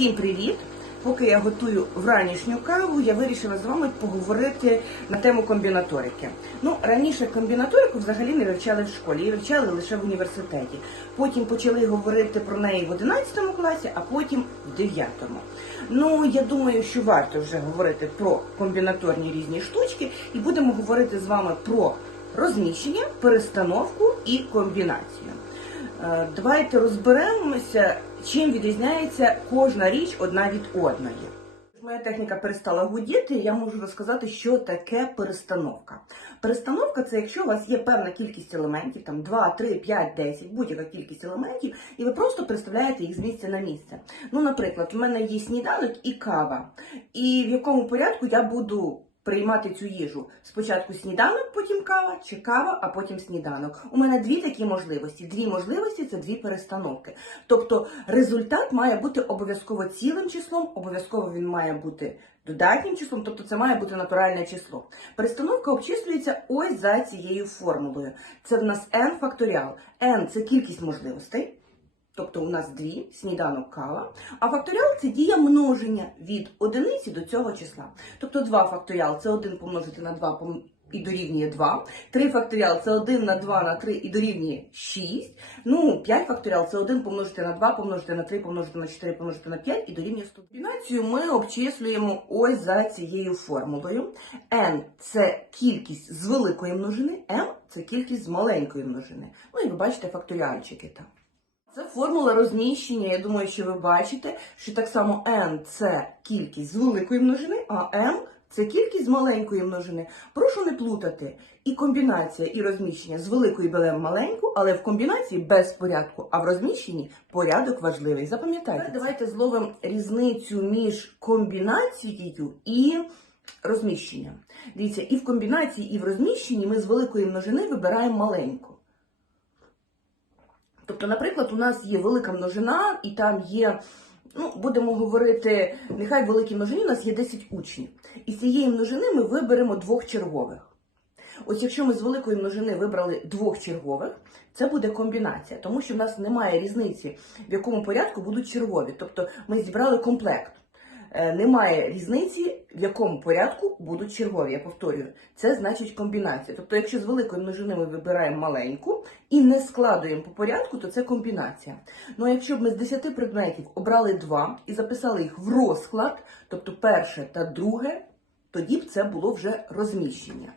Всім привіт! Поки я готую вранішню каву, я вирішила з вами поговорити на тему комбінаторики. Ну, раніше комбінаторику взагалі не вивчали в школі, її вивчали лише в університеті. Потім почали говорити про неї в 11 класі, а потім в 9. Ну, я думаю, що варто вже говорити про комбінаторні різні штучки, і будемо говорити з вами про розміщення, перестановку і комбінацію. Е, Давайте розберемося, чим відрізняється кожна річ одна від одної. Моя техніка перестала гудіти, я можу розказати, що таке перестановка. Перестановка це якщо у вас є певна кількість елементів, там 2, 3, 5, 10, будь-яка кількість елементів, і ви просто переставляєте їх з місця на місце. Ну, наприклад, у мене є сніданок і кава. І в якому порядку я буду приймати цю їжу. Спочатку сніданок, потім кава, чи кава, а потім сніданок. У мене дві такі можливості. Дві можливості це дві перестановки. Тобто результат має бути обов'язково цілим числом, обов'язково він має бути додатнім числом, тобто це має бути натуральне число. Перестановка обчислюється ось за цією формулою. Це в нас n факторіал. n – це кількість можливостей. Тобто у нас дві, сніданок, кава. А факторіал це дія множення від одиниці до цього числа. Тобто 2 факторіал це 1 помножити на 2 і дорівнює 2. 3 факторіал це 1 на 2 на 3 і дорівнює 6. Ну, 5 факторіал це 1 помножити на 2, помножити на 3, помножити на 4, помножити на 5 і дорівнює 100. Комбінацію ми обчислюємо ось за цією формулою. n – це кількість з великої множини, m – це кількість з маленької множини. Ну і ви бачите факторіальчики там. Це формула розміщення. Я думаю, що ви бачите, що так само n – це кількість з великої множини, а m – це кількість з маленької множини. Прошу не плутати. І комбінація, і розміщення з великої беремо маленьку, але в комбінації без порядку, а в розміщенні порядок важливий. Запам'ятайте. Тепер Давайте зловимо різницю між комбінацією і розміщенням. Дивіться, і в комбінації, і в розміщенні ми з великої множини вибираємо маленьку. Тобто, наприклад, у нас є велика множина, і там є, ну, будемо говорити, нехай в великій множині у нас є 10 учнів. І з цієї множини ми виберемо двох чергових. Ось якщо ми з великої множини вибрали двох чергових, це буде комбінація, тому що в нас немає різниці, в якому порядку будуть чергові. Тобто ми зібрали комплект. Е, Немає різниці, в якому порядку будуть чергові. Я повторюю, це значить комбінація. Тобто, якщо з великої множини ми вибираємо маленьку і не складуємо по порядку, то це комбінація. Ну а якщо б ми з 10 предметів обрали два і записали їх в розклад, тобто перше та друге, тоді б це було вже розміщення.